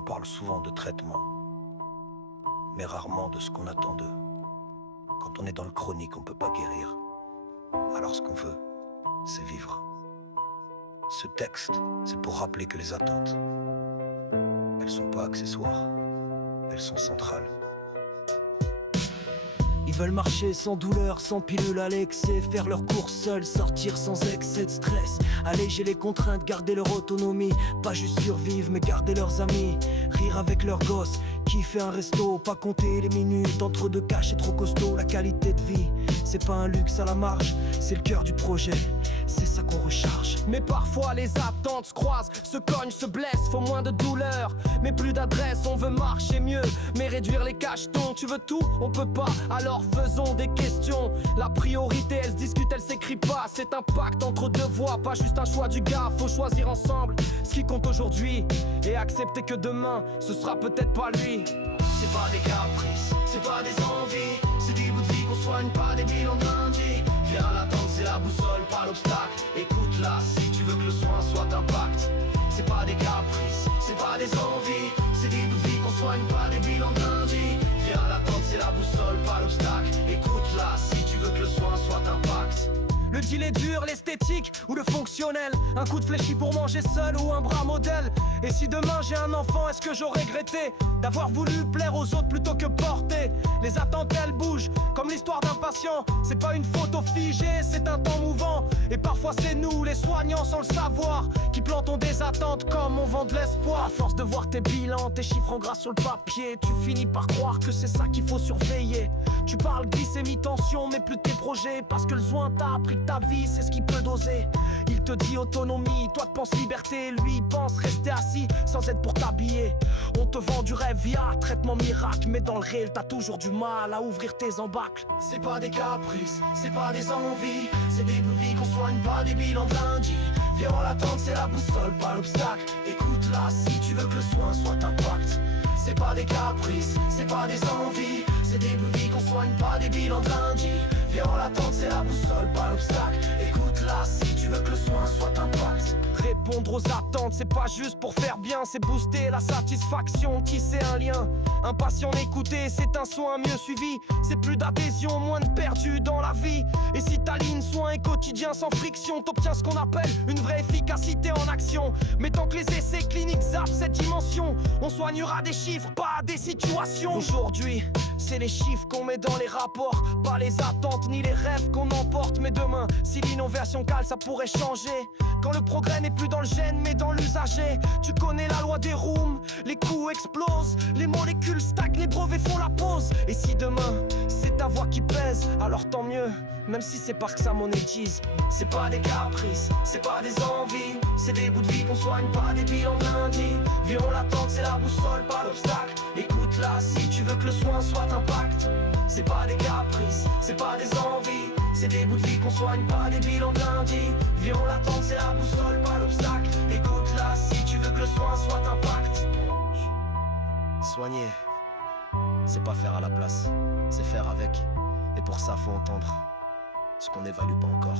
On parle souvent de traitement, mais rarement de ce qu'on attend d'eux. Quand on est dans le chronique, on peut pas guérir. Alors ce qu'on veut, c'est vivre. Ce texte, c'est pour rappeler que les attentes, elles sont pas accessoires, elles sont centrales. Ils veulent marcher sans douleur, sans pilule à l'excès, faire leurs courses seuls, sortir sans excès de stress, alléger les contraintes, garder leur autonomie, pas juste survivre mais garder leurs amis, rire avec leurs gosses, kiffer un resto, pas compter les minutes entre deux caches et trop costaud. La qualité de vie, c'est pas un luxe à la marge, c'est le cœur du projet, c'est ça qu'on recharge. Mais parfois les attentes se croisent, se cognent, se blessent, faut moins de douleur, mais plus d'adresse, on veut marcher mieux, mais réduire les cachetons, tu veux tout, on peut pas, alors faisons des questions. La priorité, elle se discute, elle s'écrit pas, c'est un pacte entre deux voix, pas juste un choix du gars, faut choisir ensemble ce qui compte aujourd'hui, et accepter que demain, ce sera peut-être pas lui. C'est pas des caprices, c'est pas des envies, c'est des bouts de vie qu'on soigne, pas des bilans de lundi. Viens l'attendre, c'est la boussole, pas l'obstacle. Écoute-la si tu veux que le soin soit impact. C'est pas des caprices, c'est pas des envies, c'est des bouts de vie qu'on soigne, pas des bilans de lundi. Viens l'attendre, c'est la boussole, pas l'obstacle. Écoute-la si tu veux que le soin soit impact. Le deal est dur, l'esthétique ou le fonctionnel, un coup de fléchi pour manger seul ou un bras modèle. Et si demain j'ai un enfant, est-ce que j'aurais regretté d'avoir voulu plaire aux autres plutôt que porter? Les attentes elles bougent, comme l'histoire d'un patient. C'est pas une photo figée, c'est un temps mouvant. Et parfois c'est nous, les soignants sans le savoir, qui plantons des attentes comme on vend de l'espoir. À force de voir tes bilans, tes chiffres en gras sur le papier, tu finis par croire que c'est ça qu'il faut surveiller. Tu parles glycémie, tension, mais plus de tes projets, parce que le soin t'a appris que ta vie c'est ce qu'il peut doser. Il te dit autonomie, toi te penses liberté, lui il pense rester assis sans être pour t'habiller. On te vend du rêve via traitement miracle, mais dans le réel t'as toujours du mal à ouvrir tes embâcles. C'est pas des caprices, c'est pas des envies, c'est des bouts de vie qu'on soigne, pas des bilans de lundi. Viens l'attendre, c'est la boussole, pas l'obstacle. Écoute-la si tu veux que le soin soit impact. C'est pas des caprices, c'est pas des envies, c'est des bouts de vie qu'on soigne, pas des bilans de lundi. Viens l'attendre, c'est la boussole, pas l'obstacle. Écoute-la si tu veux que le soin soit impact. Répondre aux attentes, c'est pas juste pour faire bien, c'est booster la satisfaction, tisser un lien. Un patient écouté, c'est un soin mieux suivi. C'est plus d'adhésion, moins de perdu dans la vie. Et si ta ligne soin est quotidien sans friction, t'obtiens ce qu'on appelle une vraie efficacité en action. Mais tant que les essais cliniques zappent cette dimension, on soignera des chiffres, pas des situations. Aujourd'hui, c'est les chiffres qu'on met dans les rapports, pas les attentes ni les rêves qu'on emporte. Mais demain, si l'innovation cale, ça pourrait changer. Quand le progrès n'est plus dans le gène mais dans l'usager. Tu connais la loi des rooms, les coûts explosent, les molécules stagnent, les brevets font la pause. Et si demain, c'est ta voix qui pèse, alors tant mieux, même si c'est pas que ça monétise. C'est pas des caprices, c'est pas des envies, c'est des bouts de vie qu'on soigne, pas des bilans de lundi. Viens l'attendre, c'est la boussole, pas l'obstacle. Écoute-la si tu veux que le soin soit impact. C'est pas des caprices, c'est pas des envies, c'est des bouts de vie qu'on soigne, pas des bilans de lundi. Viens l'attendre, c'est la boussole, pas l'obstacle. Écoute-la si tu veux que le soin soit impact. Soigner, c'est pas faire à la place, c'est faire avec. Et pour ça faut entendre ce qu'on n'évalue pas encore.